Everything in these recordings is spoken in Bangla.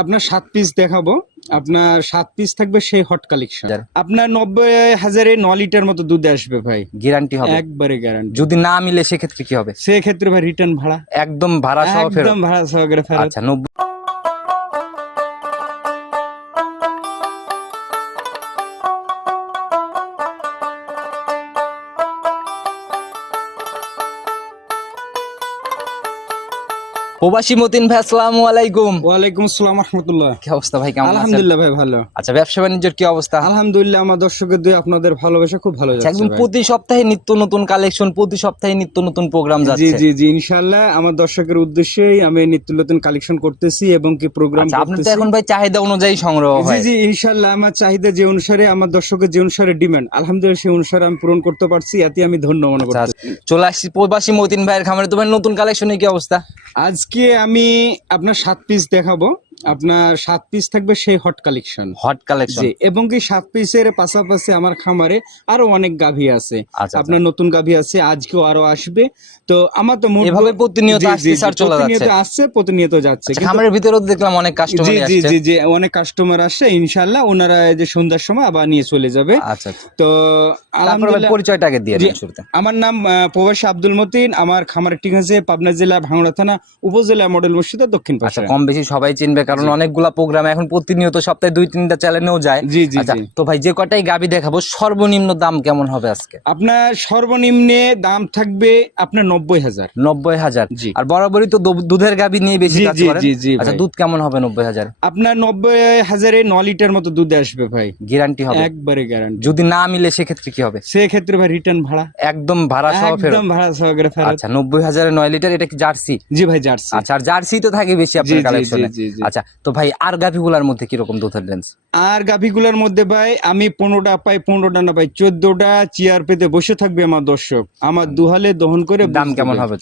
আপনার সাত পিস দেখাবো। আপনার সাত পিস থাকবে সেই হট কালেকশন আপনার নব্বই হাজারে ন লিটার মতো দুধ আসবে ভাই। গ্যারান্টি হবে। একবারে গ্যারান্টি যদি না মিলে সেক্ষেত্রে কি হবে? সেক্ষেত্রে ভাই রিটার্ন ভাড়া। একদম ভাড়া সহ একদম ভাড়া সহকারে ফেরত। আচ্ছা নব্বই প্রবাসী মতিন ভাই আসসালামু আলাইকুম। ওয়ালাইকুম আসসালাম রহমতুল্লাহ। কি অবস্থা ভাই কেমন আলহামদুলিল্লাহ ভাই ভালো। আচ্ছা ব্যবসা বাণিজ্যের কি অবস্থা? আলহামদুলিল্লাহ আমার দর্শকের দুই আপনাদের ভালোবাসা খুব ভালো যাচ্ছে একদম প্রতি সপ্তাহে নিত্য নতুন কালেকশন প্রতি সপ্তাহে নিত্য নতুন প্রোগ্রাম যাচ্ছে। জি জি ইনশাআল্লাহ আমার দর্শকের উদ্দেশ্যেই আমি নিত্য নতুন কালেকশন করতেছি এবং কি প্রোগ্রাম আচ্ছা আপনার তো এখন ভাই চাহিদা অনুযায়ী সংগ্রহ হয়। জি ইনশাআল্লাহ আমার চাহিদা যে অনুসারে আমার দর্শকের যে অনুসারে ডিমান্ড আলহামদুলিল্লাহ সেই অনুসারে আমি পূরণ করতে পারছি এতে আমি ধন্য মনে আচ্ছা, করছি চলে আসছি প্রবাসী মতিন ভাইয়ের খামারে। তোমার নতুন কালেকশনের কি অবস্থা? আজকে আমি আপনার সাত পিস দেখাবো। আপনার সাত পিস থাকবে সেই হট কালেকশন হট কালেকশন এবং কি সাত পিসের পাশাপাশি আমার খামারে আরও অনেক গাভী আছে। আচ্ছা আপনার নতুন গাভী আছে আজকেও আরও আসবে। তো আমার তো এভাবে প্রতিনিয়ত আর জি, চলে প্রতিনিয়ত আসছে প্রতিনিয়ত যাচ্ছে। আচ্ছা, খামারের ভিতরেও দেখলাম অনেক কাস্টমার জি জি আসছে। জি জি অনেক কাস্টমার আসছে ইনশাল্লাহ ওনারা যে সন্ধ্যার সময় আবার নিয়ে চলে যাবে। আচ্ছা আচ্ছা। তো আলহামদুলিল্লাহ পরিচয়টা আগে দিয়ে। দেন শুরুতে। আমার নাম প্রবাসী আব্দুল মতিন। আমার খামারের ঠিক আছে পাবনা জেলা ভাঙড়া থানা উপজেলা মডেল মসজিদের দক্ষিণ আচ্ছা পাশে। কম বেশি সবাই চিনবে কারণ অনেকগুলা প্রোগ্রাম এখন প্রতিনিয়ত সপ্তাহে দুই তিনটা চ্যানেলেও যায়। জি জি আচ্ছা তো ভাই যে কটাই গাবি দেখাবো সর্বনিম্ন দাম কেমন হবে আজকে? আপনার সর্বনিম্নে দাম থাকবে আপনার নব্বই হাজার। নব্বই হাজার। জি। আর বরাবরই তো দুধের গাবি নিয়ে বেশি কাজ করেন? জি জি আচ্ছা দুধ কেমন হবে নব্বই হাজার? আপনার নব্বই হাজারে ন লিটার মতো দুধ আসবে ভাই। গ্যারান্টি হবে? একবারে গ্যারান্টি যদি না মিলে সেক্ষেত্রে কি হবে? সেক্ষেত্রে ভাই রিটার্ন ভাড়া। একদম ভাড়া সহ ফেরত। একদম ভাড়া সহকারে ফেরত। আচ্ছা নব্বই হাজারে নয় লিটার এটা কি জার্সি? জি ভাই জার্সি। আচ্ছা আর জার্সি তো থাকে বেশি আপনার জি জি কালেকশনে জি জি। আচ্ছা তো ভাই আর গাভিগুলার মধ্যে কীরকম দুধের রেঞ্জ আর গাভিগুলোর মধ্যে ভাই আমি পনেরোটা পাই পনেরোটা না পাই চোদ্দটা চেয়ার পেতে বসে থাকবে আমার দর্শক। আমার দুহালে দহন করে দাম কেমন হবে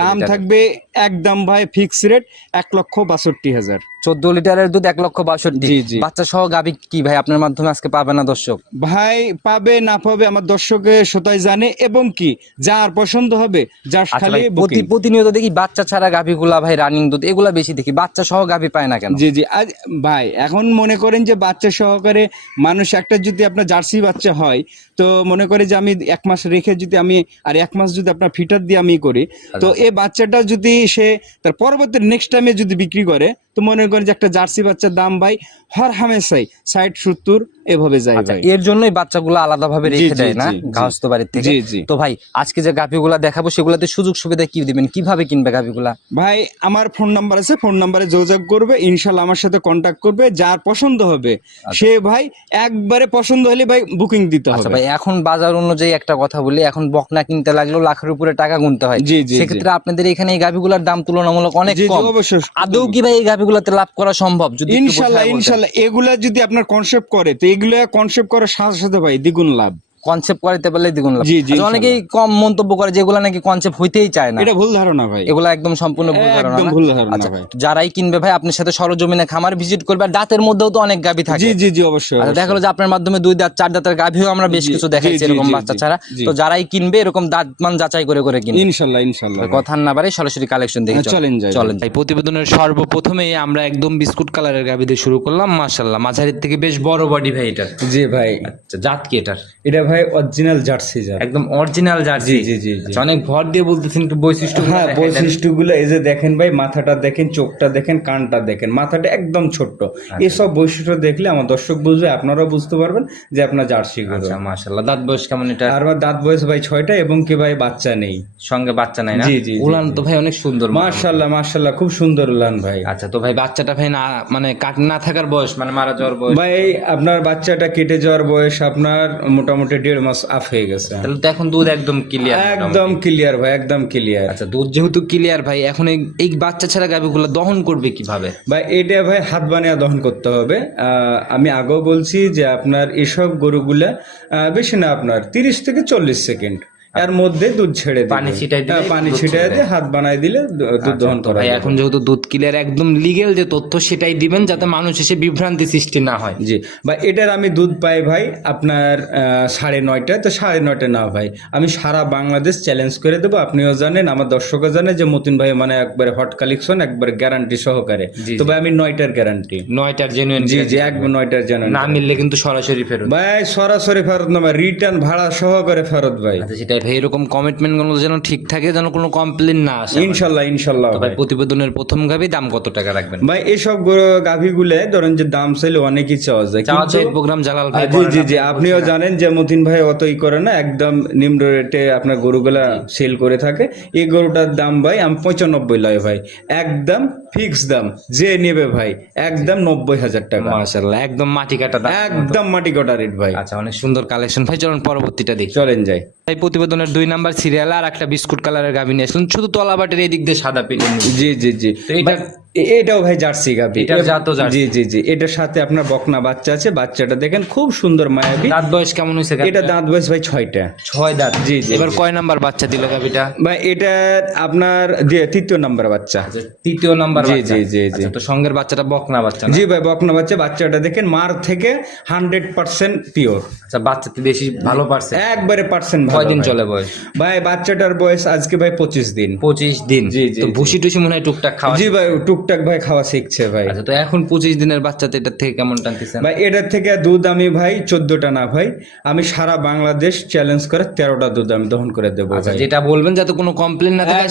দাম? থাকবে একদম ভাই ফিক্স রেট এক লক্ষ বাষট্টি হাজার। চোদ্দ লিটারের দুধ এক লক্ষ বাষট্টি। বাচ্চা সহ গাভি কি ভাই আপনার মাধ্যমে আজকে পাবে না দর্শক? ভাই পাবে না পাবে আমার দর্শকে সতাই জানে। এবং কি যার পছন্দ হবে যার আচ্ছা খালি। প্রতিনিয়ত দেখি বাচ্চা ছাড়া গাভিগুলা ভাই রানিং দুধ এগুলা বেশি দেখি। বাচ্চা সহ গাভি পায় না কেন? জি জি। আজ ভাই এখন মনে করেন যে বাচ্চা সহকারে মানুষ একটা যদি আপনার জার্সি বাচ্চা হয় তো মনে করে যে আমি এক মাস রেখে যদি আমি আর এক মাস যদি আপনার ফিটার দিয়ে আমি করি তো এই বাচ্চাটা যদি সে তার পরবর্তী নেক্সট টাইমে যদি বিক্রি করে তো মনে করেন যে একটা জার্সি বাচ্চার দাম ভাই হর হামেশাই ষাট সত্তর এভাবে যায় আচ্ছা ভাই। এর জন্যই বাচ্চাগুলো আলাদা ভাবে রেখে দেয় না। গাহস্থ বাড়ির থেকে? তো ভাই আজকে যে গাভিগুলা দেখাবো সেগুলাতে সুযোগ সুবিধা কি দিবেন? কীভাবে কিনবে গাভিগুলা ভাই আমার ফোন নাম্বার আছে ফোন নাম্বারে যোগাযোগ করবে ইনশাল্লাহ আমার সাথে কন্ট্যাক্ট করবে যার পছন্দ হবে সে ভাই একবারে পছন্দ হলে ভাই বুকিং দিতে আচ্ছা হবে। ভাই এখন বাজার অনুযায়ী একটা কথা বলি এখন বকনা কিনতে লাগলেও লাখের উপরে টাকা গুনতে হয়। সেক্ষেত্রে আপনাদের এখানে এই গাভিগুলার দাম তুলনামূলক অনেক কম। আদৌ কি ভাই এই গাভিগুলাতে লাভ করা সম্ভব যদি ইনশাল্লাহ ইনশাল্লাহ এগুলা যদি আপনার কনসেপ্ট করে তো এগুলা কনসেপ্ট করার সাথে সাথে ভাই দ্বিগুণ লাভ। কনসেপ্ট করাইতে পারলে দ্বিগুণ লাভ। জি, জি, আচ্ছা, অনেকেই কম মন্তব্য করে যেগুলো নাকি কনসেপ্ট হইতেই চায় না। এটা ভুল ধারণা ভাই। এগুলো একদম সম্পূর্ণ ভুল ধারণা একদম ভুল ধারণা আচ্ছা ভাই। যারাই কিনবে ভাই আপনার সাথে সরজমিনে খামার ভিজিট করবে আর দাঁতের মধ্যেও তো অনেক গাভি থাকে। জি জি জি অবশ্যই আচ্ছা দেখা গেলো যে আপনার মাধ্যমে দুই দাঁত চার দাঁতের গাভিও আমরা বেশ কিছু দেখাইছি এরকম বাচ্চা ছাড়া। তো যারাই কিনবে এরকম দাঁত মান যাচাই করে করে কিনবে। ইনশাল্লাহ ইনশাল্লাহ ভাই। কথা না বাড়ে সরাসরি কালেকশন দেখে হ্যাঁ, চলেন। যাই চলেন। এই প্রতিবেদনের সর্বপ্রথমেই আমরা একদম বিস্কুট কালারের গাভি দিয়ে শুরু করলাম মাশাল্লাহ মাঝারির থেকে বেশ বড় বডি ভাই এটা। জি ভাই। আচ্ছা জাত কি এটার? এটা ভাই অরিজিনাল জার্সি একদম অরিজিনাল জার্সি জি, জি, জি। আচ্ছা, অনেক ভর দিয়ে বলতেছেন একটু বৈশিষ্ট্য হ্যাঁ বৈশিষ্ট্যগুলো এই যে দেখেন ভাই মাথাটা দেখেন চোখটা দেখেন কানটা দেখেন মাথাটা একদম ছোট্ট। এসব বৈশিষ্ট্য দেখলে আমার দর্শক বুঝবে আপনারাও বুঝতে পারবেন যে আপনার জার্সি গরু আচ্ছা মাশাল্লাহ দাঁত বয়স কেমন এটা? আর দাঁত বয়স ভাই ছয়টা এবং কি ভাই বাচ্চা নেই। সঙ্গে বাচ্চা নাই না? জি, জি, উলান তো ভাই অনেক সুন্দর মার্শাল্লাহ মার্শাল্লাহ খুব সুন্দর উলান ভাই। আচ্ছা তো ভাই বাচ্চাটা ভাই না মানে কাট না থাকার বয়স মানে মারা যাওয়ার বয়স? ভাই আপনার বাচ্চাটা কেটে যাওয়ার বয়স আপনার মোটামুটি দেড় মাস আফ হয়ে গেছে। তাহলে তো এখন দুধ একদম ক্লিয়ার একদম ক্লিয়ার ভাই একদম ক্লিয়ার আচ্ছা দুধ যেহেতু ক্লিয়ার ভাই এখন এই- বাচ্চা ছাড়া গাভিগুলো দহন করবে কীভাবে? ভাই এটা ভাই হাত বানিয়ে দহন করতে হবে। আহ, আমি আগেও বলছি যে আপনার এসব গরুগুলা আহ, বেশি না আপনার তিরিশ থেকে চল্লিশ সেকেন্ড। এর মধ্যে দুধ ছেড়ে। পানি ছিটাই দিলে হ্যাঁ, পানি ছিটাই দিয়ে হাত বানাই দিলে দুধ দহন করা ভাই এখন যেহেতু দুধ ক্লিয়ার একদম লিগেল যে তথ্য সেটাই দিবেন যাতে মানুষ এসে বিভ্রান্তি সৃষ্টি না হয়। জি বা এটার আমি দুধ পাই ভাই আপনার সাড়ে নয়টায়। তো সাড়ে নয়টা না ভাই আমি সারা বাংলাদেশ চ্যালেঞ্জ করে দেবো। আপনিও জানেন আমার দর্শকও জানে যে মতিন ভাই মানে একবারে হট কালেকশন একবারে গ্যারান্টি সহকারে। তো ভাই আমি নয়টার গ্যারান্টি নয়টার জেনুইন জি জি এক নয়টার জানেন না মিললে কিন্তু সরাসরি ফেরত। ভাই সরাসরি ফেরত না ভাই রিটার্ন ভাড়া সহকারে ফেরত ভাই। আচ্ছা সেটাই ভাই এরকম কমিটমেন্টগুলো যেন ঠিক থাকে যেন কোনো কমপ্লেন না আসে ইনশাল্লাহ ইনশাল্লাহ ভাই প্রতিবেদনের প্রথম গাবি দাম কত টাকা রাখবেন? ভাই এসব গাভী গুলে ধরেন যে দাম চাইলে অনেকই চাওয়া যায়। চাওয়া চাই প্রোগ্রাম জালাল ভাই জি জি জি আপনিও জানেন যে মতিন ভাই অতই করে না একদম নিম্ন রেটে আপনার গরুগুলা সেল করে থাকে। এই গরুটার দাম ভাই আমি পঁচানব্বই লয় ভাই। একদম ফিক্স দাম যে নেবে ভাই একদম নব্বই হাজার টাকা। মাশাআল্লাহ একদম মাটি কাটা দাম। একদম মাটি কাটা রেট ভাই। আচ্ছা অনেক সুন্দর কালেকশন ভাই চলুন পরবর্তীটা দেখি। চলেন যাই। ভাই প্রতিবেদনের দুই নাম্বার সিরিয়াল আর একটা বিস্কুট কালারের গাভিনী নিয়ে আসলেন। শুধু তলাবাটের এই দিক দিয়ে সাদা পেলেন জি জি জি। এটা- এটাও ভাই জার্সি এটার জাতও জার্সি। জি জি জি। এটার সাথে আপনার বকনা বাচ্চা আছে বাচ্চাটা দেখেন খুব সুন্দর মায়াবী। দাঁত বয়স কেমন হয়েছে এটা দাঁত বয়স ভাই ছয়টা। ছয় দাঁত। জি, জি, এবার কয় নাম্বার বাচ্চা দিল গাবিটা ভাই এটা আপনার তৃতীয় নাম্বার বাচ্চা। তৃতীয় নাম্বার জি, জি, জি, জি। আচ্ছা, তো সঙ্গের বাচ্চাটা বকনা বাচ্চা জি ভাই বকনা বাচ্চা। বাচ্চাটা দেখেন মার থেকে হান্ড্রেড পার্সেন্ট পিওর। আচ্ছা বাচ্চাতে বেশি ভালো পারছে। একবারে পার্সেন্ট কয়দিন চলে বয়স? ভাই বাচ্চাটার বয়স আজকে ভাই পঁচিশ দিন। পঁচিশ দিন। জি, জি, তো ভুসি টুসি মনে হয় টুকটাক খাওয়া জি ভাই টুকটাক ভাই খাওয়া শিখছে ভাই। আচ্ছা তো এখন পঁচিশ দিনের বাচ্চাতে এটার থেকে কেমন টানতেছেন? ভাই এটার থেকে দুধ আমি ভাই চোদ্দটা না ভাই আমি সারা বাংলাদেশ চ্যালেঞ্জ করে তেরোটা দুধ আমি দহন করে দেবো আচ্ছা যেটা বলবেন যাতে কোনো কমপ্লেন না থাকে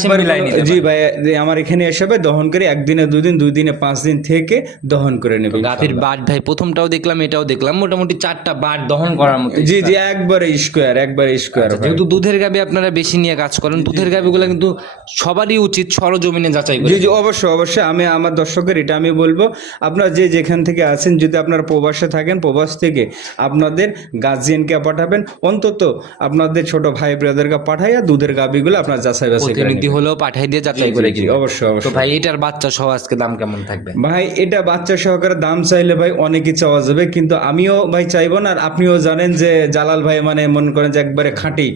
জি ভাই আমার এখানে এসে দহন করে একদিনে দুদিন দুই দিনে পাঁচ দিন থেকে দহন করে নেবে গাভীর বাট ভাই প্রথমটাও দেখলাম এটাও দেখলাম মোটামুটি চারটা বাট দহন করার মতো জি জি একবারে স্কোয়ার একবারে স্কোয়ার ভাই। যেহেতু দুধের গাবি আপনারা বেশি নিয়ে কাজ করেন দুধের গাবিগুলো কিন্তু সবারই উচিত সরজমিনে যাচাই জি জি অবশ্যই অবশ্যই আমি আমার দর্শকের এটা আমি বলব আপনারা যে যেখান থেকে আছেন যদি আপনারা প্রবাসে থাকেন প্রবাস থেকে আপনাদের গার্জিয়ানকে পাঠাবেন অন্তত আপনাদের ছোট ভাই ব্রাদারকে পাঠাইয়া দুধের গাবিগুলো আপনার যাচাই বাছাই প্রতিনিধি। হলেও পাঠাই দিয়ে যাচাই করে জি, অবশ্যই তো অবশ্যই। ভাই এটার বাচ্চা সহ আজকে দাম কেমন থাকবে? ভাই এটা বাচ্চা সহকারে দাম চাইলে ভাই অনেকই চাওয়া যাবে কিন্তু আমিও ভাই চাইব না আর আপনিও জানেন যে জালাল ভাই মানে মনে করেন যে একবারে খাঁটি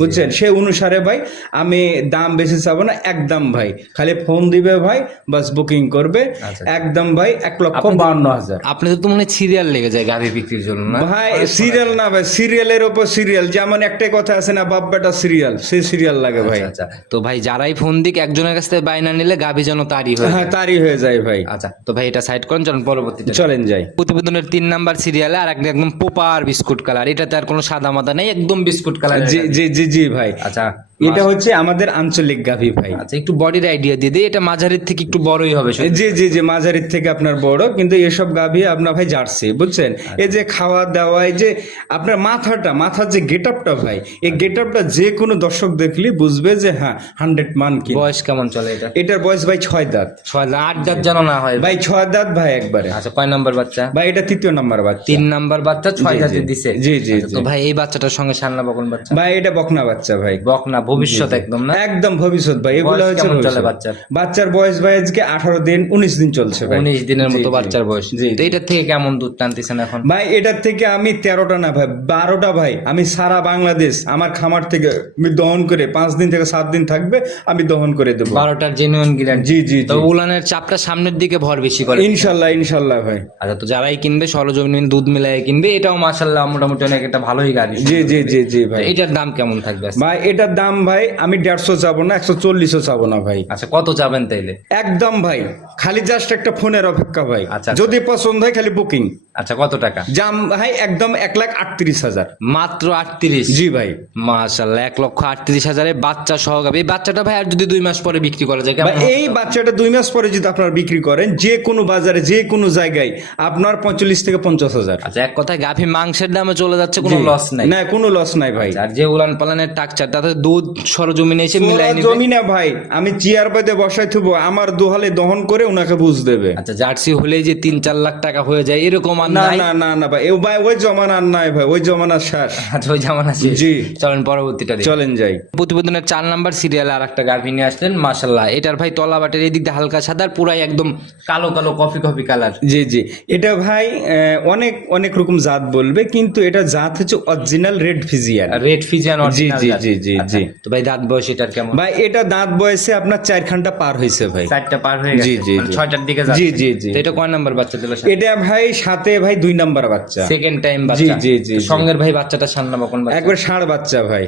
বুঝছেন? সে অনুসারে ভাই আমি দাম বেশি চাবো না একদম ভাই। খালি ফোন দিবে ভাই বাস বুকিং করবে আচ্ছা। একদম ভাই এক লক্ষ বাউন্ন হাজার। আপনাদের তো মনে সিরিয়াল লেগে যায় গাভী বিক্রির জন্য ভাই সিরিয়াল না ভাই সিরিয়ালের ওপর সিরিয়াল যেমন একটাই কথা আছে না বাপ বেটা সিরিয়াল সেই সিরিয়াল লাগে ভাই। আচ্ছা। আচ্ছা তো ভাই যারাই ফোন দিক একজনের কাছ থেকে বাইনা নিলে গাভী যেন তারই হয় হ্যাঁ তারই হয়ে যায় ভাই। আচ্ছা তো ভাই এটা সাইড করেন চলুন পরবর্তীতে। চলেন যাই। প্রতিবেদনের তিন নাম্বার সিরিয়ালে আর একটা একদম পোপার বিস্কুট কালার এটাতে আর কোনো সাদা মাদা নেই একদম বিস্কুট কালার জি জি জি জি ভাই। আচ্ছা। এটা হচ্ছে আমাদের আঞ্চলিক গাভী ভাই। আচ্ছা একটু বডির আইডিয়া দিয়ে দিই এটা মাঝারির থেকে একটু বড়ই হবে জি জি জি মাঝারির থেকে আপনার বড় কিন্তু এসব গাভী আপনার ভাই জার্সি বুঝছেন? এই যে খাওয়া দাওয়া এই যে আপনার মাথাটা মাথার যে গেট আপটা ভাই এই গেট আপটা যে কোনো দর্শক দেখলি বুঝবে যে হ্যাঁ হান্ড্রেড মান কি বয়স কেমন চলে এটা? এটার বয়স ভাই ছয় দাঁত। ছয় দাঁত, আট দাঁত যেন না হয়। ভাই ছয় দাঁত ভাই একবারে। আচ্ছা কয় নাম্বার বাচ্চা? ভাই এটা তৃতীয় নাম্বার বাচ্চা। তিন নাম্বার বাচ্চা ছয় জি, দাঁতে জি। দিছে। জি, জি, আচ্ছা, তো ভাই এই বাচ্চাটার সঙ্গে সান্না বকন বাচ্চা? ভাই এটা বকনা বাচ্চা ভাই। বক না ভবিষ্যৎ একদম না? একদম ভবিষ্যৎ ভাই এগুলো হচ্ছে চলে। বাচ্চার? বাচ্চার বয়স ভাই আজকে আঠারো দিন উনিশ দিন চলছে ভাই। উনিশ দিনের মতো বাচ্চার বয়স। জি, তো এটার থেকে কেমন দুধ টানতেছেন এখন? ভাই এটার থেকে আমি তেরোটা না ভাই বারোটা ভাই আমি সারা বাংলাদেশ আমার খামার থেকে আমি দহন করে পাঁচ দিন থেকে সাত দিন থাকবে আমি দহন করে দেবো। বারোটার জেনুইন গ্যারান্টি জি জি তো উলানের চাপটা সামনের দিকে ভর বেশি করে। ইনশাল্লাহ ইনশাল্লাহ ভাই। আচ্ছা তো যারাই কিনবে সরজমিন দুধ মিলাই কিনবে এটাও মাসাল্লাহ মোটামুটি অনেক একটা ভালোই গাড়ি। জি জি জি জি ভাই। এটার দাম কেমন থাকবে ভাই এটার দাম ভাই আমি দেড়শো চাবো না একশো চল্লিশও চাবো না ভাই। আচ্ছা কত যাবেন তাইলে? একদম ভাই। খালি জাস্ট একটা ফোনের অপেক্ষা ভাই। আচ্ছা, যদি পছন্দ হয় খালি বুকিং আচ্ছা কত টাকা? জাম ভাই একদম এক লাখ আটত্রিশ হাজার। মাত্র আটত্রিশ? জি ভাই। মাশাল্লাহ এক লক্ষ আটত্রিশ হাজারে বাচ্চা সহ গাবে এই বাচ্চাটা ভাই আর যদি দুই মাস পরে বিক্রি করা যায় বা এই বাচ্চাটা দুই মাস পরে যদি আপনারা বিক্রি করেন যে কোনো বাজারে যে কোনো জায়গায় আপনার পঁয়তাল্লিশ থেকে পঞ্চাশ হাজার। আচ্ছা এক কথায় গাভী মাংসের দামে চলে যাচ্ছে কোনো লস নাই। না কোনো লস নাই ভাই। আর যে উলান পালানের টাকচার তাতে দুধ সরজমিনে এসে মিলাই নিবে। জমি না ভাই আমি চেয়ার পাইতে বসাই থুবো আমার দুহালে দহন করে ওনাকে বুঝ দেবে। আচ্ছা জার্সি হলেই যে তিন চার লাখ টাকা হয়ে যায় এরকম আর না নাই? না না না ভাই ও ভাই ওই জমানা আর নাই ভাই ওই জমানা শেষ। আচ্ছা ওই যেমন আছে জি। চলেন পরবর্তীটা দেখি। চলেন যাই। প্রতিবেদনের চার নাম্বার সিরিয়ালে আর একটা নিয়ে আসলেন মাসাল্লাহ এটার ভাই তলা বাটের এই দিক দিয়ে হালকা সাদা আর পুরাই একদম কালো কালো কফি কফি কালার জি জি। এটা ভাই আহ, অনেক অনেক রকম জাত বলবে কিন্তু এটা জাত হচ্ছে original red Friesian red Friesian জি, জি, জি, জি, জি। তো ভাই দাঁত বয়স এটার কেমন? ভাই এটা দাঁত বয়সে আপনার চার ঘণ্টা পার হয়েছে ভাই। চারটা পার হয়ে গেছে? জি, মানে জি। ছয়টার দিকে জি জি জি এটা কয় নাম্বার বাচ্চা দিল এটা ভাই সাথে ভাই দুই নাম্বার বাচ্চা। সেকেন্ড টাইম বাচ্চা। জি, জি, জি। সঙ্গের ভাই বাচ্চাটা সার নামা কোন বাচ্চা? একবার ষাঁড় বাচ্চা ভাই।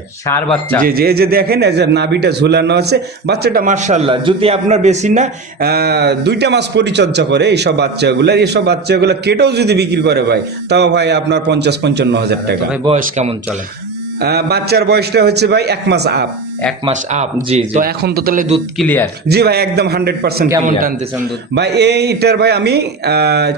বাচ্চা। জি জি এই যে দেখেন এই যে নাভিটা ঝুলানো আছে। বাচ্চাটা মার্শাল্লাহ যদি আপনার বেশি না আহ, দুইটা মাস পরিচর্যা করে এইসব বাচ্চাগুলো এইসব বাচ্চাগুলো কেটেও যদি বিক্রি করে ভাই তাও ভাই আপনার পঞ্চাশ পঞ্চান্ন হাজার টাকা। ভাই বয়স কেমন চলে? বাচ্চার বয়সটা হচ্ছে ভাই এক মাস আপ এক মাস আপ জি। তো এখন তো তাহলে দুধ ক্লিয়ার জি ভাই একদম হান্ড্রেড পার্সেন্ট কেমন টানতেছেন দুধ? ভাই এইটার ভাই আমি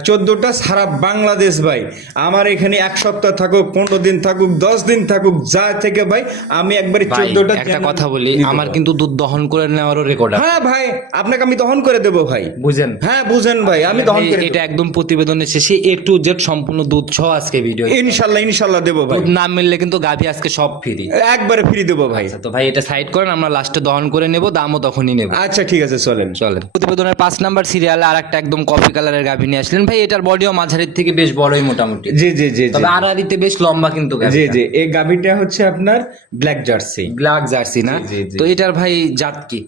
চোদ্দটা সারা বাংলাদেশ ভাই আমার এখানে এক সপ্তাহ থাকুক পনেরো দিন থাকুক দশ দিন থাকুক যা থেকে ভাই আমি একবারে চোদ্দটা একটা কথা বলি আমার কিন্তু দুধ দহন করে নেওয়ারও রেকর্ড হ্যাঁ ভাই আপনাকে আমি দহন করে দেবো ভাই। বুঝেন। হ্যাঁ বুঝেন ভাই আমি দহন করে এটা একদম প্রতিবেদনের শেষে এ টু জেড সম্পূর্ণ দুধ সহ আজকে ভিডিও ইনশাল্লাহ ইনশাল্লাহ দেবো ভাই। দুধ না মিললে কিন্তু গাভী আজকে সব ফ্রি একবারে ফ্রি দেবো ভাই। তো ভাই এটা সাইড করেন আমরা লাস্টে দহন করে নেব দামও তখনই নেব। আচ্ছা ঠিক আছে চলেন। চলেন। প্রতিবেদনের পাঁচ নাম্বার সিরিয়ালে আর একটা একদম কফি কালারের গাভী নিয়ে আসলেন। ভাই এটার বডিও মাঝারির থেকে বেশ বড়ই মোটামুটি। জি জি জি তবে আড়াআড়িতে বেশ লম্বা কিন্তু জি জি এই গাভিটা হচ্ছে আপনার ব্ল্যাক জার্সি ব্ল্যাক জার্সি না। তো এটার ভাই জাত কি?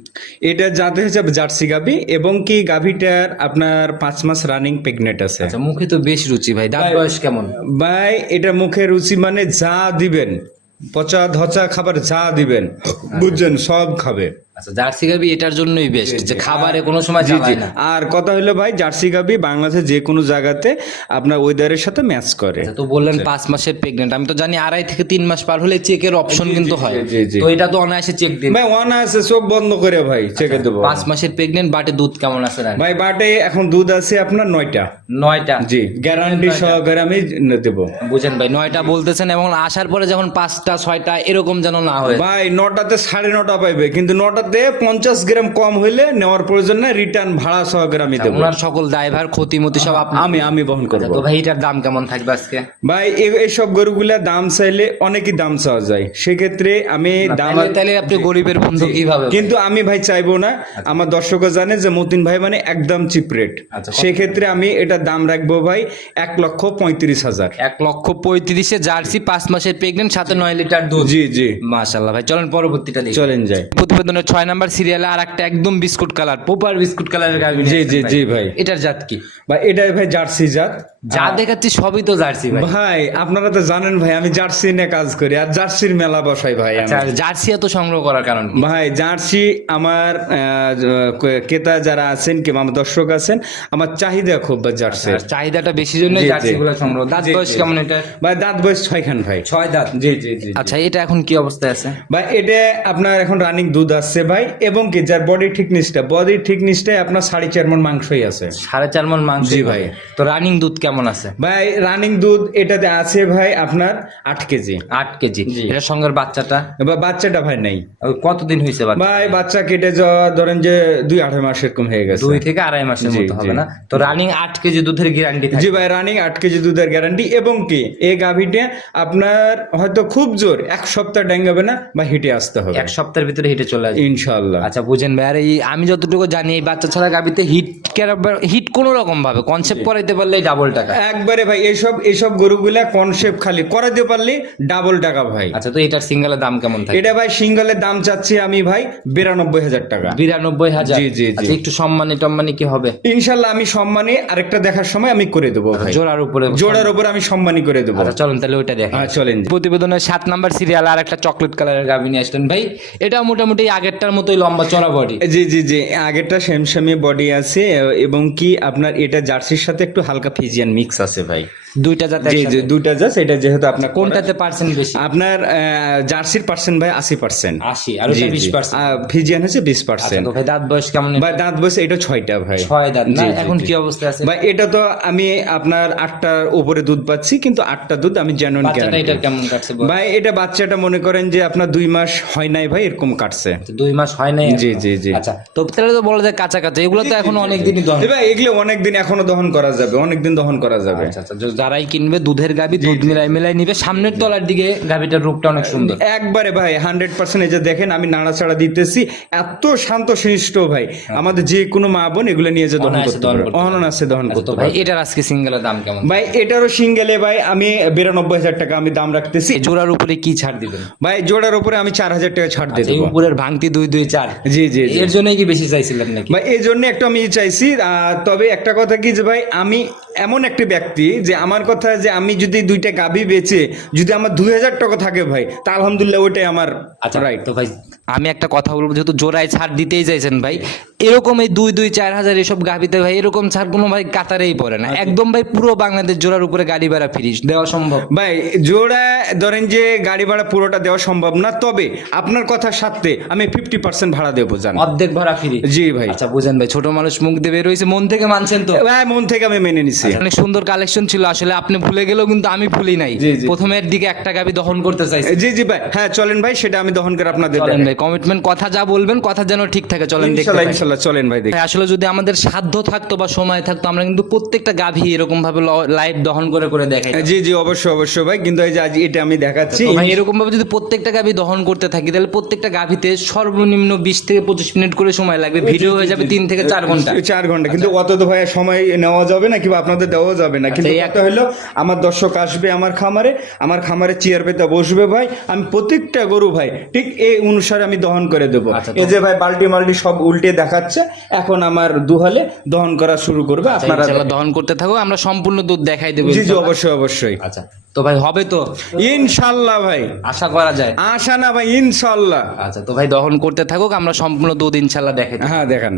এটা যাতে হচ্ছে জার্সি গাভি এবং কি গাভিটার আপনার পাঁচ মাস রানিং প্রেগনেন্ট আছে। আচ্ছা মুখে তো বেশ রুচি ভাই। দাঁত বয়স কেমন? ভাই এটা মুখে রুচি মানে যা দিবেন পচা ধচা খাবার যা দিবেন বুঝছেন? সব খাবে আচ্ছা জার্সি গাভী এটার জন্যই বেস্ট যে খাবারে কোনো সময় জি জি। আর কথা হলো ভাই জার্সি বাংলাদেশের যে কোনো জায়গাতে আপনার ওয়েদারের সাথে ম্যাচ করে। আচ্ছা, তো বললেন পাঁচ মাসের প্রেগনেন্ট আমি তো জানি আড়াই থেকে তিন মাস পার হলে চেকের অপশন কিন্তু হয়। তো এটা তো অনায়াসে চেক দিন। ভাই আছে চোখ বন্ধ করে ভাই চেকে দেবো। পাঁচ মাসের প্রেগনেন্ট বাটে দুধ কেমন আছে ভাই বাটে এখন দুধ আছে আপনার নয়টা। নয়টা? জি গ্যারান্টি সহকারে আমি দেবো। বুঝেন ভাই নয়টা বলতেছেন এবং আসার পরে যখন পাঁচটা ছয়টা এরকম যেন না হয়। ভাই নটাতে সাড়ে নটা পাইবে কিন্তু পঞ্চাশ গ্রাম কম হইলে নেওয়ার প্রয়োজন নাই রিটার্ন ভাড়া দেবো। ওনার সকল দায়ভার ক্ষতিমতি সব আমি আমি বহন করব। তো ভাই এটার দাম কেমন থাকবে আজকে? ভাই এইসব গরুগুলা দাম চাইলে অনেকই দাম চাওয়া যায়। সেক্ষেত্রে আমি দাম তাহলে- আপনি গরিবের বন্ধু কীভাবে? কিন্তু আমি ভাই চাইব না। আমার দর্শকও জানে যে মতিন ভাই মানে একদম চিপ রেট আচ্ছা, সেক্ষেত্রে আমি এটা দাম রাখব ভাই এক লক্ষ পঁয়ত্রিশ হাজার। এক লক্ষ পঁয়ত্রিশে জার্সি পাঁচ মাসের প্রেগনেন্ট সাথে নয় লিটার দুধ। জি জি। মাশাল্লাহ ভাই চলেন পরবর্তীটা চলেন যাই। প্রতিবেদনের ছয় নাম্বার সিরিয়ালে আর একটা একদম বিস্কুট কালার পোপার বিস্কুট কালারের গাভী জি জি জি ভাই। এটার জাত কি? ভাই এটাই ভাই জার্সি জাত। যা দেখাচ্ছি সবই তো জার্সি ভাই। ভাই আপনারা তো জানেন ভাই আমি জার্সি নিয়ে কাজ করি আর জার্সির মেলা বসাই ভাই আচ্ছা জার্সি এত সংগ্রহ করার কারণ ভাই জার্সি আমার ক্রেতা যারা আছেন কিংবা আমার দর্শক আছেন আমার চাহিদা খুব বা জার্সির। আর চাহিদাটা বেশি জন্য জি, জি। জার্সি গুলো সংগ্রহ। দাঁত বয়স কেমন এটা? ভাই দাঁত বয়স ছয়খান ভাই। ছয় দাঁত। জি জি জি আচ্ছা এটা এখন কি অবস্থায় আছে? ভাই এটা আপনার এখন রানিং দুধ আসছে ভাই এবং কি যার বডি ঠিকনেসটা বডি ঠিকনেসটাই আপনার সাড়ে চার মন মাংসই আছে। সাড়ে চার মন মাংস জি ভাই। তো রানিং দুধ কেমন আছে? ভাই রানিং দুধ এটাতে আছে ভাই আপনার আট কেজি। আট কেজি। জি। এটার সঙ্গে বাচ্চাটা? এবার বাচ্চাটা ভাই নেই। কতদিন হয়েছে ভাই বাচ্চা কেটে যাওয়া ধরেন যে দুই আড়াই মাস এরকম হয়ে গেছে। দুই থেকে আড়াই মাসের মতো হবে না? তো রানিং আট কেজি দুধের গ্যারান্টি জি ভাই রানিং আট কেজি দুধের গ্যারান্টি এবং কি এই গাভিটা আপনার হয়তো খুব জোর এক সপ্তাহ ডেঙ্গাবে না বা হেঁটে আসতে হবে। এক সপ্তাহের ভিতরে হিটে চলে আসবে। ইনশাল্লাহ আচ্ছা বুঝেন ভাই আর এই আমি যতটুকু জানি এই বাচ্চা ছাড়া গাবিতে হিট হিট কোনো রকম ভাবে কনসেপ্ট করাইতে পারলে ডাবল টাকা। একবারে ভাই এইসব এইসব গরুগুলা কনসেপ্ট খালি করাতে পারলে ডাবল টাকা ভাই। আচ্ছা তো এটার সিঙ্গেলের দাম কেমন থাকে? এটা ভাই সিঙ্গলের দাম চাচ্ছি আমি ভাই বিরানব্বই হাজার টাকা। বিরানব্বই হাজার? জি, জি, জি। আচ্ছা একটু সম্মানী টম্মানি কি হবে? ইনশাল্লাহ আমি সম্মানে আরেকটা দেখার সময় আমি করে দেবো ভাই। জোড়ার উপরে জোড়ার উপর আমি সম্মানী করে দেবো। আচ্ছা চলুন তাহলে ওইটা দেখেন হ্যাঁ চলেন। প্রতিবেদনের সাত নাম্বার সিরিয়াল আর একটা চকলেট কালারের গাভি নিয়ে আসলেন ভাই। এটা মোটামুটি আগেরটার মতোই লম্বা চড়া বডি জি জি জি, আগেরটা শ্যামশ্যামে বডি আছে এবং কি আপনার এটা জার্সির সাথে একটু হালকা ফিজিয়ান মিক্স আছে ভাই। দুইটা যাতে জি জি দুইটা জাস্ট এটা যেহেতু আপনার কোনটাতে পার্সেন্ট বেশি? আপনার জার্সির পার্সেন্ট ভাই আশি পার্সেন্ট আশি আর ওটা বিশ পার্সেন্ট ফিজিয়ান হচ্ছে আচ্ছা তো ভাই দাঁত বয়স কেমন ভাই দাঁত বসে এটা ভাই। দাঁত না এখন কি অবস্থা আছে? ভাই এটা তো আমি আপনার উপরে দুধ পাচ্ছি কিন্তু দুধ আমি জেনুইন এটার কেমন কাটছে ভাই এটা বাচ্চাটা মনে করেন যে আপনার দুই মাস হয় নাই ভাই এরকম কাটছে। দুই মাস হয় নাই জি, জি, জি। আচ্ছা তো তাহলে তো বলা যায় কাঁচা কাঁচা এগুলো তো এখন অনেক দিনই দহন। ভাই এগুলো অনেকদিন এখনও দহন করা যাবে অনেকদিন দহন করা যাবে। আচ্ছা আচ্ছা যারাই কিনবে দুধের গাভি দুধ মিলাই মিলাই নিবে। সামনের তলার দিকে গাভিটার রূপটা অনেক সুন্দর। একবারে ভাই হান্ড্রেড পার্সেন্ট এই যে দেখেন আমি নাড়াচাড়া দিতেছি। এত শান্ত শিষ্ট ভাই আমাদের যে কোনো মা বোন এগুলো নিয়ে যে দহন করতে পারবে। পারবে। দহন করতে ভাই এটার আজকে সিঙ্গেলের দাম কেমন? ভাই এটারও সিঙ্গেলে ভাই আমি বিরানব্বই হাজার টাকা আমি দাম রাখতেছি। জোড়ার উপরে কি ছাড় দিবেন? ভাই জোড়ার উপরে আমি চার হাজার টাকা ছাড় দিয়ে দেবো। উপরের ভাঙতি দুই দুই চার। জি জি এর জন্যই কি বেশি চাইছিলেন নাকি? ভাই এই জন্য একটু আমি চাইছি তবে একটা কথা কি যে ভাই আমি এমন একটি ব্যক্তি যে আমার কথা যে আমি যদি দুইটা গাভি বেচে যদি আমার দুই হাজার টাকা থাকে ভাই তা আলহামদুলিল্লাহ ওইটাই আমার আচ্ছা রাইট তো ভাই আমি একটা কথা বলব যেহেতু জোড়ায় ছাড় দিতেই চাইছেন ভাই এরকম এই দুই দুই চার হাজার এসব গাভিতে ভাই এরকম ছাড় কোনো ভাই কাতারেই পড়ে না। একদম ভাই পুরো বাংলাদেশ জোড়ার উপরে গাড়ি ভাড়া ফ্রি দেওয়া সম্ভব। ভাই জোড়া ধরেন যে গাড়ি ভাড়া পুরোটা দেওয়া সম্ভব না তবে আপনার কথার সাথে আমি ফিফটি পার্সেন্ট ভাড়া দেবো জান। অর্ধেক ভাড়া ফ্রি জি ভাই। আচ্ছা বুঝেন ভাই ছোট মানুষ মুখ দিয়ে বের হয়েছে মন থেকে মানছেন তো? ভাই মন থেকে আমি মেনে নিছি। অনেক সুন্দর কালেকশন ছিল আসলে আপনি ভুলে গেলেও কিন্তু আমি ভুলি নাই। প্রথমের দিকে একটা গাভি দহন করতে চাইছি। জি জি ভাই। হ্যাঁ চলেন ভাই সেটা আমি দহন করে আপনাদের ভাই কমিটমেন্ট কথা যা বলবেন কথা যেন ঠিক থাকে চলেন ইনশাল্লাহ পাই। চলেন ভাই দেখি। আসলে যদি আমাদের সাধ্য থাকতো বা সময় থাকতো আমরা কিন্তু প্রত্যেকটা গাভী এরকম ভাবে লাইভ দহন করে করে দেখাই জি জি অবশ্যই অবশ্যই ভাই কিন্তু এই যে আজ এটা আমি দেখাচ্ছি। এরকম ভাবে যদি প্রত্যেকটা গাভী দহন করতে থাকি তাহলে প্রত্যেকটা গাভীতে সর্বনিম্ন বিশ থেকে পঁচিশ মিনিট করে সময় লাগবে। ভিডিও হয়ে যাবে তিন থেকে চার ঘণ্টা। চার ঘণ্টা। কিন্তু অত তো ভাই সময় নেওয়া যাবে না কিংবা আপনাদের দেওয়া যাবে না। কিন্তু এই কথা হলো আমার দর্শক আসবে আমার খামারে আমার খামারে চেয়ার পেতে বসবে ভাই। আমি প্রত্যেকটা গরু ভাই ঠিক এই অনুসারে আমি দহন করে দেবো। আচ্ছা, এই যে ভাই বাল্টি মাল্টি সব উল্টে দেখাচ্ছে এখন আমার দুহালে দহন করা শুরু করবে আপনারা দহন করতে থাকো আমরা সম্পূর্ণ দুধ দেখাই দেবো জি জি অবশ্যই অবশ্যই। আচ্ছা তো ভাই হবে তো? ইনশাল্লাহ ভাই। আশা করা যায়। আশা না ভাই ইনশাল্লাহ আচ্ছা তো ভাই দহন করতে থাকুক আমরা সম্পূর্ণ দুধ ইনশাল্লাহ দেখাই হ্যাঁ দেখান।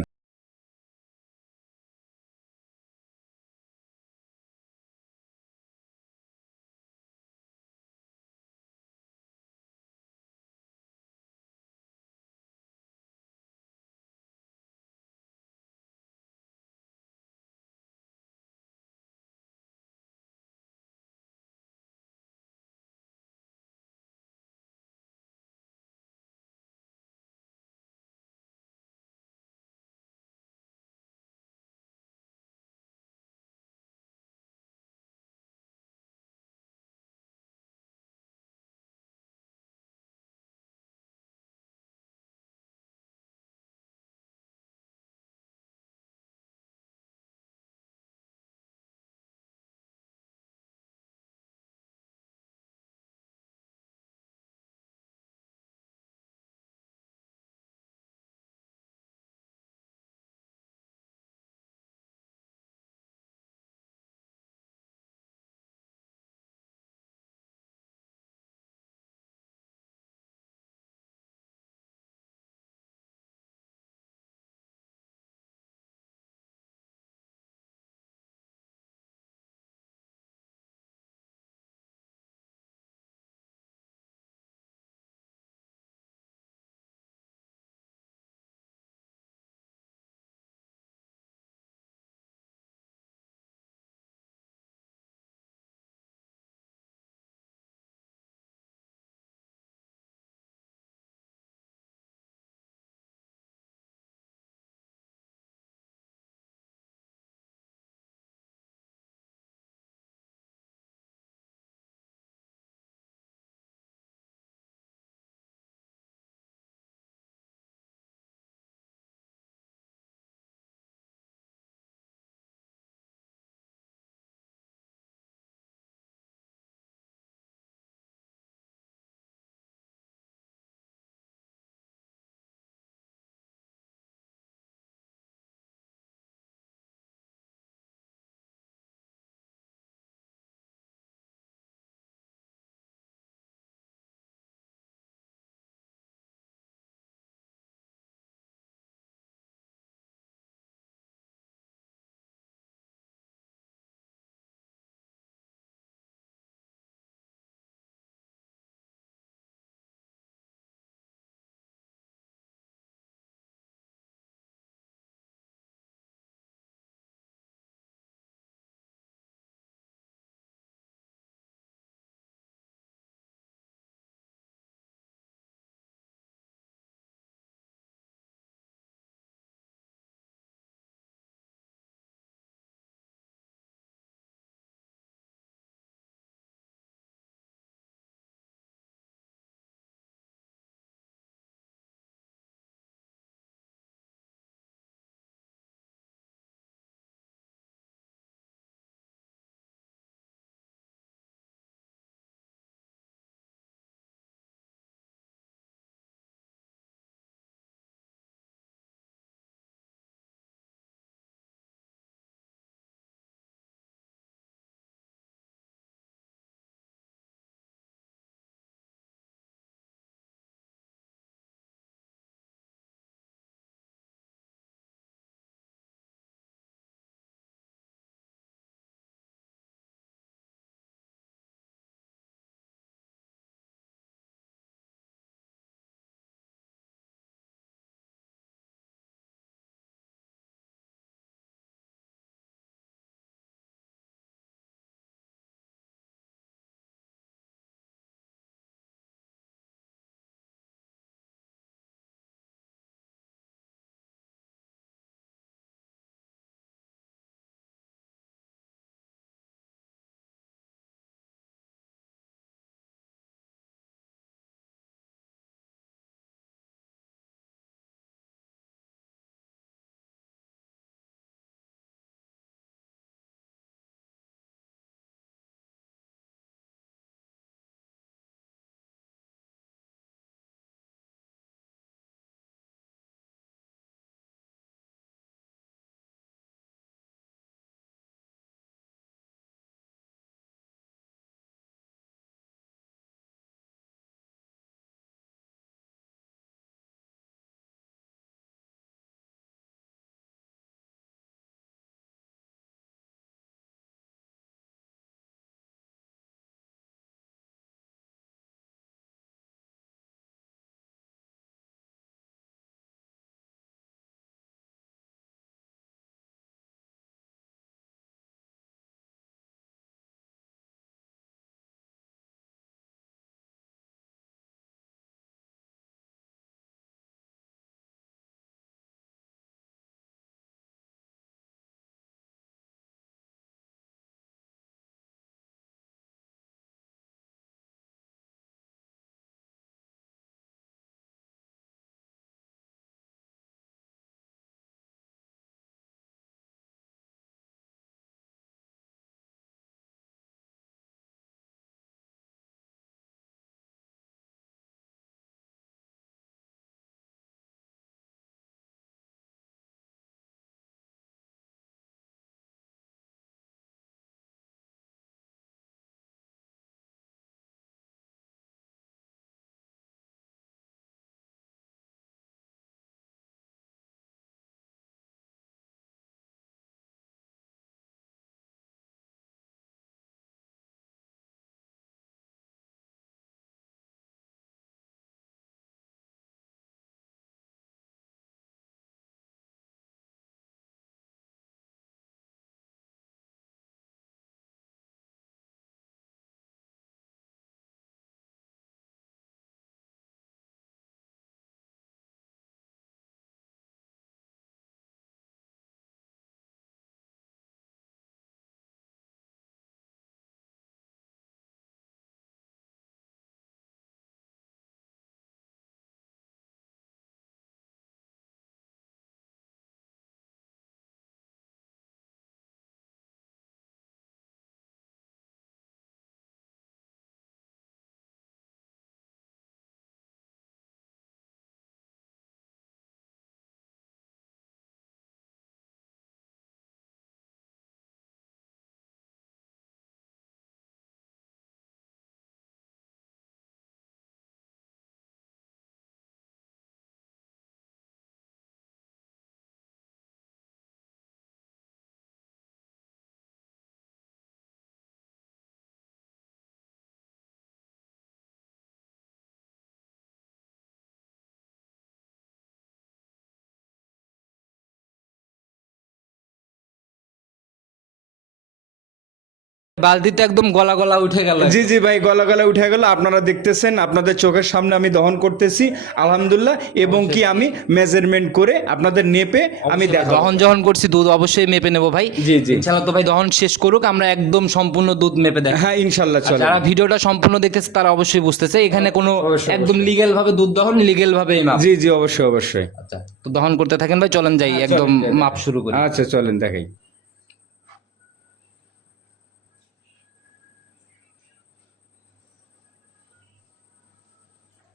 বালতিতে একদম গলা গলা উঠে গেল। জি জি ভাই গলা গলা উঠে গেল। আপনারা দেখতেছেন আপনাদের চোখের সামনে আমি দহন করতেছি আলহামদুলিল্লাহ। এবং কি আমি মেজারমেন্ট করে আপনাদের নেপে আমি দহন যখন করছি দুধ অবশ্যই মেপে নেব ভাই। জি জি। ইনশাল্লাহ তো ভাই দহন শেষ করুক আমরা একদম সম্পূর্ণ দুধ মেপে দেখ হ্যাঁ ইনশাল্লাহ চলে। যারা ভিডিওটা সম্পূর্ণ দেখতেছে তারা অবশ্যই বুঝতেছে এখানে কোনো একদম লিগেল ভাবে দুধ দহন লিগেল ভাবে মাপ। জি জি অবশ্যই অবশ্যই। আচ্ছা তো দহন করতে থাকেন ভাই চলেন যাই একদম মাপ শুরু করি। আচ্ছা চলেন দেখাই।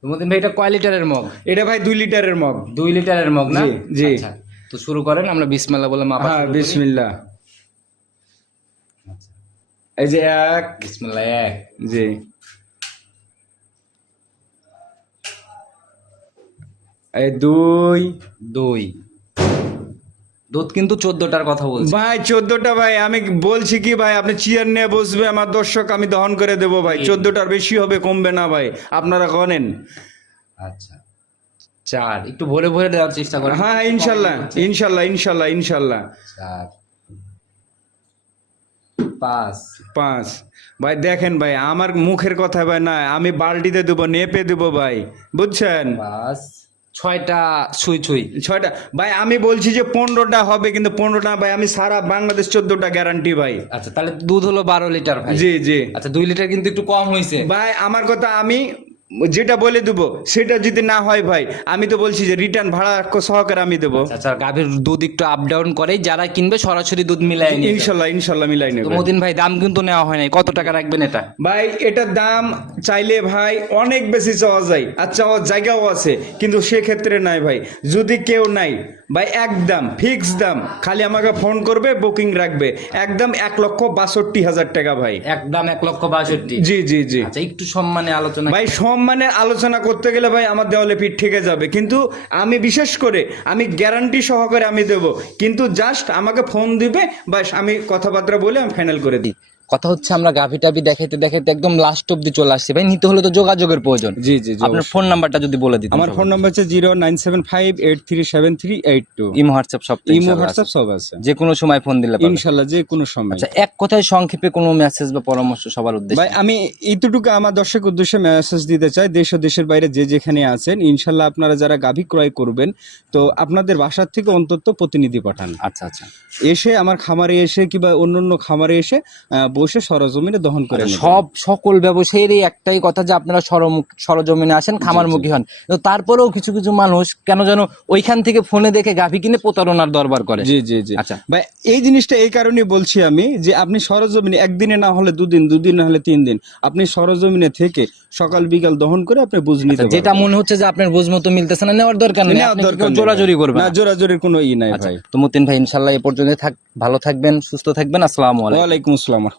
মতিন ভাই এটা কয় লিটারের মগ? এটা ভাই দুই লিটারের মগ। দুই লিটারের মগ না? জি। আচ্ছা, তো শুরু করেন আমরা বিসমিল্লা বলে মাপা হ্যাঁ বিসমিল্লা এই যে এক। বিসমিল্লা এক। জি। এই দুই। দুই। দুধ কিন্তু চোদ্দটার কথা বলছি। ভাই চোদ্দটা ভাই আমি বলছি কি ভাই আপনি চেয়ার নিয়ে বসবে আমার দর্শক আমি দহন করে দেবো ভাই। চোদ্দটার বেশি হবে কমবে না ভাই। আপনারা করেন। আচ্ছা। চার একটু ভরে ভরে দেওয়ার চেষ্টা করেন। হ্যাঁ ইনশাল্লাহ ইনশাল্লাহ ইনশাল্লাহ ইনশাল্লাহ। চার পাঁচ। পাঁচ। ভাই দেখেন ভাই আমার মুখের কথা ভাই না আমি বালটিতে দেবো নেপে দেবো ভাই। বুঝছেন? পাঁচ। ছয়টা ছুঁই ছুঁই। ছয়টা। ভাই আমি বলছি যে পনেরোটা হবে কিন্তু পনেরোটা ভাই আমি সারা বাংলাদেশ চোদ্দটা গ্যারান্টি ভাই। আচ্ছা তাহলে দুধ হলো বারো লিটার ভাই। জি জি। আচ্ছা দুই লিটার কিন্তু একটু কম হয়েছে ভাই আমার কথা আমি যেটা বলে দেবো সেটা যদি না হয় ভাই আমি তো বলছি যে রিটার্ন ভাড়া সহকারে আমি দেবো। আচ্ছা গাভীর দুধ একটু আপ ডাউন করে যারা কিনবে সরাসরি দুধ মিলাই ইনশাল্লাহ ইনশাল্লাহ মিলাই নেবে। মতিন ভাই দাম কিন্তু নেওয়া হয় নাই কত টাকা রাখবেন এটা? ভাই এটার দাম চাইলে ভাই অনেক বেশি চাওয়া যায় আর চাওয়ার জায়গাও আছে কিন্তু সেক্ষেত্রে নাই ভাই। যদি কেউ নাই ভাই একদম ফিক্স দাম খালি আমাকে ফোন করবে বুকিং রাখবে। একদম এক লক্ষ বাষট্টি হাজার টাকা ভাই। একদম এক লক্ষ বাষট্টি। জি জি জি। আচ্ছা একটু সম্মানে আলোচনা ভাই সম্মানে আলোচনা করতে গেলে ভাই আমার দেওয়ালে পিঠ ঠেকে যাবে। কিন্তু আমি বিশেষ করে, আমি গ্যারান্টি সহকারে আমি দেব। কিন্তু জাস্ট আমাকে ফোন দিবে বাস আমি কথাবার্তা বলে আমি ফাইনাল করে দিই। কথা হচ্ছে আমরা গাভি টাভি দেখাইতে দেখাইতে একদম লাস্ট অব্দি চলে আসছি। ভাই নিতে হলে তো যোগাযোগের প্রয়োজন। জি জি আপনার ফোন নাম্বারটা যদি বলে দিতেন আমার ফোন নাম্বার হচ্ছে zero nine seven five eight three seven three eight two imo WhatsApp সব ইমো হোয়াটসঅ্যাপ সব আছে। যে কোনো সময় ফোন দিলে পাবেন। ইনশাল্লাহ যে কোনো সময়। আচ্ছা এক কথায় সংক্ষেপে কোনো মেসেজ বা পরামর্শ সবার উদ্দেশ্যে? ভাই আমি এইটুকু আমার দর্শক উদ্দেশ্যে মেসেজ দিতে চাই। দেশ ও দেশের বাইরে যে যেখানে আছেন ইনশাল্লাহ আপনারা যারা গাভী ক্রয় করবেন তো আপনাদের বাসার থেকে অন্তত প্রতিনিধি পাঠান। আচ্ছা আচ্ছা। এসে আমার খামারে এসে কিংবা অন্য অন্য খামারে এসে বসে সরজমিনে দহন করে আচ্ছা, সব সকল ব্যবসায়ীরই একটাই কথা যে আপনারা সরজমিনে আসেন খামারমুখী হন। তারপরেও কিছু কিছু মানুষ কেন যেন ওইখান থেকে ফোনে দেখে গাভী কিনে প্রতারণার দরবার করে। জি জি জি। আচ্ছা। ভাই এই জিনিসটা এই কারণে বলছি আমি যে আপনি সরজমিনে একদিনে না হলে দুদিন দুদিন না হলে তিন দিন আপনি সরজমিনে থেকে সকাল বিকাল দহন করে আপনি বুঝ নিতে আচ্ছা, যেটা মনে হচ্ছে যে আপনার বুঝ মতো মিলতেছে না নেওয়ার দরকার নেই। জোরাজোরি করবেন না। জোরাজোরির কোনো ই নাই আচ্ছা ভাই। তো মতিন ভাই ইনশাল্লাহ এ পর্যন্ত থাক ভালো থাকবেন সুস্থ থাকবেন আসসালামু আলাইকুম। ওয়ালাইকুম আসসালাম রহমতুল্লাহ।